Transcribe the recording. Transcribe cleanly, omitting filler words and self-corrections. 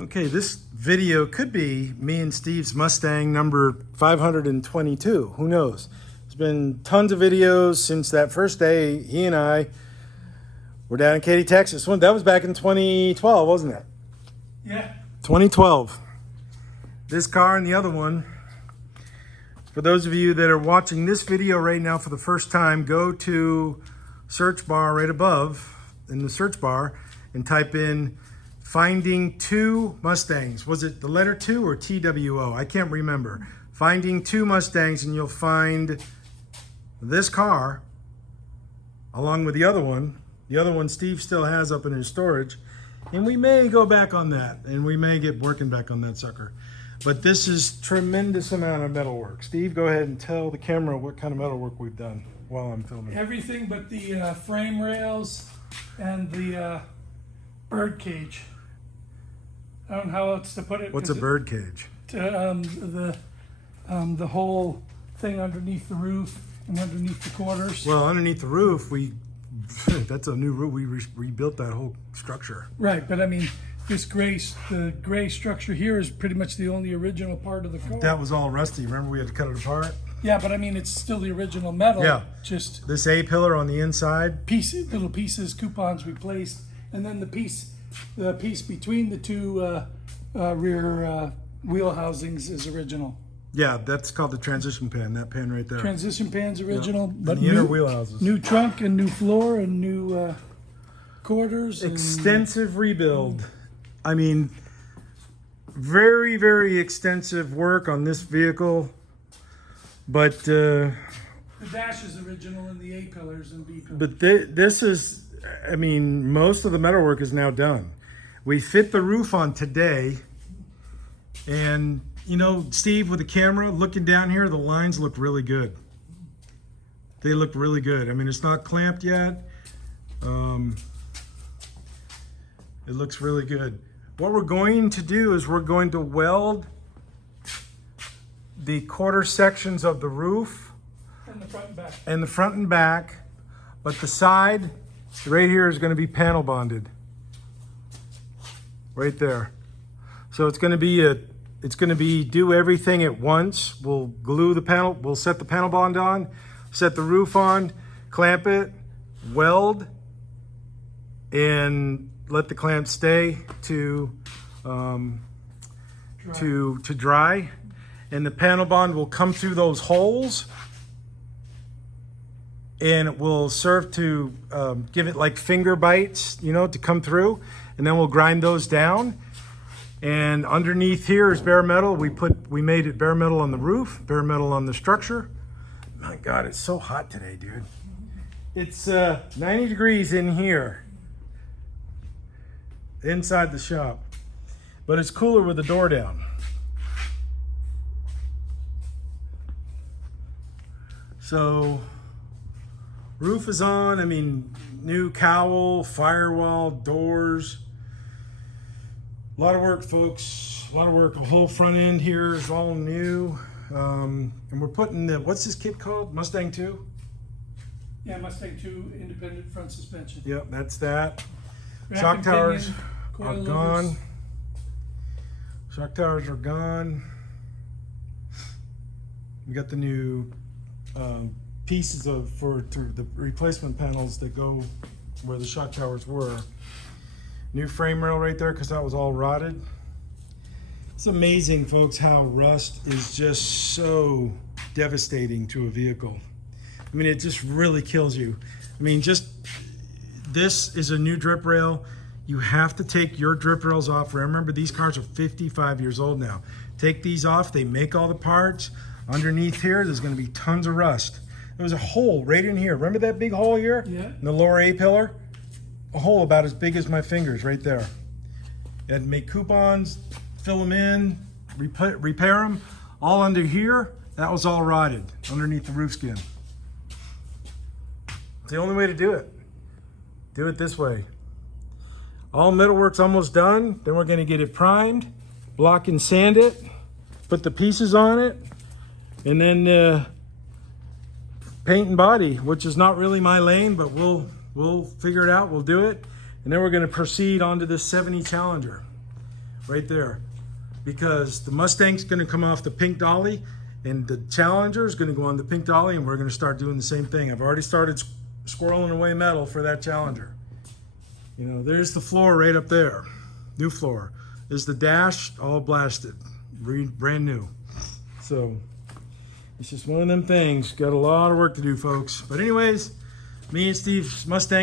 Okay, this video could be me and Steve's Mustang number 522. Who knows? There's been tons of videos since that first day. He and I were down in Katy, Texas. That was back in 2012, wasn't it? Yeah. 2012. This car and the other one. For those of you that are watching this video right now for the first time, go to search bar right above in the search bar and type in Finding Two Mustangs. Was it the letter 2 or TWO? I can't remember. Finding Two Mustangs, and you'll find this car along with the other one. The other one Steve still has up in his storage, and we may go back on that, and we may get working back on that sucker. But this is tremendous amount of metal work. Steve, go ahead and tell the camera what kind of metal work we've done while I'm filming. Everything but the frame rails and the bird cage. I don't know how else to put it. What's a bird cage? The whole thing underneath the roof and underneath the quarters. Well, underneath the roof, that's a new roof. We rebuilt that whole structure. Right, but I mean, the gray structure here is pretty much the only original part of the car. That was all rusty. Remember we had to cut it apart? Yeah, but I mean, it's still the original metal. Yeah. Just this A-pillar on the inside. little pieces, coupons replaced, and then the piece between the two rear wheel housings is original. Yeah, that's called the transition pan, that pan right there. Transition pan's original, yeah. but the inner wheel houses. New trunk and new floor and new quarters. Extensive rebuild. I mean, very, very extensive work on this vehicle. But the dash is original and the A-pillars and B-pillars. But this is, I mean, most of the metalwork is now done. We fit the roof on today, and you know, Steve with the camera looking down here, the lines look really good. They look really good. I mean, it's not clamped yet. It looks really good. What we're going to do is we're going to weld the quarter sections of the roof and the front and back. And the front and back, but the side right here is going to be panel bonded. Right there. So it's going to be do everything at once. We'll glue the panel, we'll set the panel bond on, set the roof on, clamp it, weld, and let the clamp stay to dry. And the panel bond will come through those holes, and it will serve to give it like finger bites, you know, to come through. And then we'll grind those down. And underneath here is bare metal. We made it bare metal on the roof, bare metal on the structure. My God, it's so hot today, dude. It's 90 degrees in here, inside the shop. But it's cooler with the door down. So, roof is on. I mean, new cowl, firewall, doors. A lot of work, folks. A lot of work. The whole front end here is all new. And we're putting the, what's this kit called? Mustang 2? Yeah, Mustang 2 independent front suspension. Yep, that's that. Rack Shock and towers pinion, are coil gone. louvers. Shock towers are gone. We got the new pieces for the replacement panels that go where the shock towers were. New frame rail right there because that was all rotted. It's amazing, folks, how rust is just so devastating to a vehicle. I mean, it just really kills you. I mean, this is a new drip rail. You have to take your drip rails off. Remember, these cars are 55 years old now. Take these off. They make all the parts. Underneath here, there's going to be tons of rust. There was a hole right in here. Remember that big hole here? Yeah. In the lower A-pillar? A hole about as big as my fingers right there. You had to make coupons, fill them in, repair them. All under here, that was all rotted underneath the roof skin. It's the only way to do it. Do it this way. All metalwork's almost done. Then we're going to get it primed, block and sand it, put the pieces on it, and then paint and body, which is not really my lane, but we'll figure it out. We'll do it. And then we're going to proceed onto this 70 Challenger. right there, because the Mustang's going to come off the pink dolly and the Challenger is going to go on the pink dolly, and we're going to start doing the same thing. I've already started squirreling away metal for that Challenger. You know, there's the floor right up there, new floor. There's the dash, all blasted, brand new. So it's just one of them things. Got a lot of work to do, folks. But anyways, me and Steve's Mustang